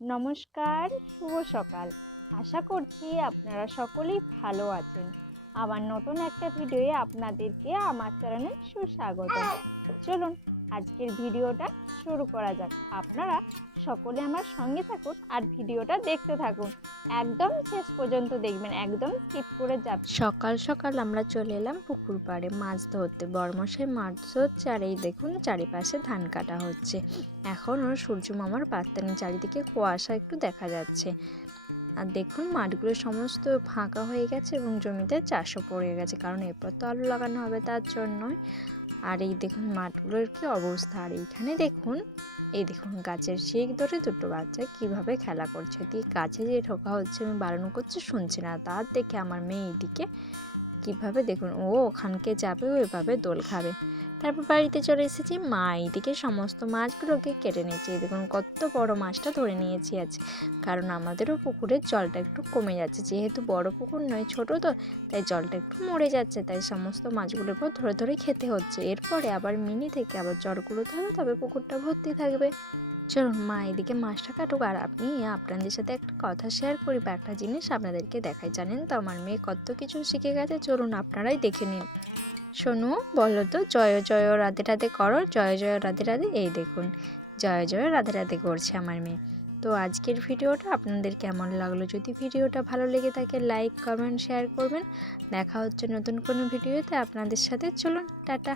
নমস্কার, শুভ সকাল। আশা করছি আপনারা সকলেই ভালো আছেন। আমার নতুন একটা ভিডিওয়ে আপনাদেরকে আমার চ্যানেলে সুস্বাগতম। চলুন আজকের ভিডিওটা শুরু করা যাক। আপনারা সকলে আমার সঙ্গে থাকুন আর ভিডিওটা দেখতে থাকুন। একদম শেষ পর্যন্ত দেখবেন, একদম স্কিপ করে যাবেন। সকাল সকাল আমরা চলে এলাম পুকুর পাড়ে মাছ ধরতে। বড়মশাই মাছ ধরছে আর এই দেখুন চারিপাশে ধান কাটা হচ্ছে। এখনও সূর্য মামার পাত্তা নেই, চারিদিকে কুয়াশা একটু দেখা যাচ্ছে। আর দেখুন মাঠগুলো সমস্ত ফাঁকা হয়ে গেছে এবং জমিতে চাষও পড়ে গেছে, কারণ এরপর তো আলু লাগানো হবে তার জন্যই। আর এই দেখুন মাঠগুলোর কি অবস্থা। আর এইখানে দেখুন, এই দেখুন গাছের শিক ধরে দুটো বাচ্চা কিভাবে খেলা করছে। দিয়ে গাছে যে ঠোকা হচ্ছে, আমি বারণ করছি শুনছি না। তার দেখে আমার মেয়ে এইদিকে কিভাবে দেখুন ও ওখানকে যাবে, ও এভাবে দোল খাবে। তারপর বাড়িতে চলে এসেছি, মা এইদিকে সমস্ত মাছগুলোকে কেটে নিয়েছে। দেখুন কত বড় মাছটা ধরে নিয়েছি আজ, কারণ আমাদেরও পুকুরের জলটা একটু কমে যাচ্ছে। যেহেতু বড় পুকুর নয়, ছোট তো, তাই জলটা একটু মরে যাচ্ছে। তাই সমস্ত মাছগুলোর পর ধরে ধরে খেতে হচ্ছে। এরপরে আবার মিনি থেকে আবার জল কুড়োতে হবে, তবে পুকুরটা ভর্তি থাকবে। চলুন মা এদিকে মাছটা কাটুক, আর আপনাদের সাথে একটা কথা শেয়ার করি বা একটা জিনিস আপনাদেরকে দেখাই। জানেন তো আমার মেয়ে কত কিছু শিখে গেছে, চলুন আপনারাই দেখে নিন। শোনো, বলো তো জয় জয় রাধে রাধে করো, জয় জয় রাধে রাধে। এই দেখুন জয় জয় রাধে রাধে করছে আমার মেয়ে। তো আজকের ভিডিওটা আপনাদের কেমন লাগলো? যদি ভিডিওটা ভালো লেগে থাকে লাইক কমেন্ট শেয়ার করবেন। দেখা হচ্ছে নতুন কোনো ভিডিওতে আপনাদের সাথে। চলুন টাটা।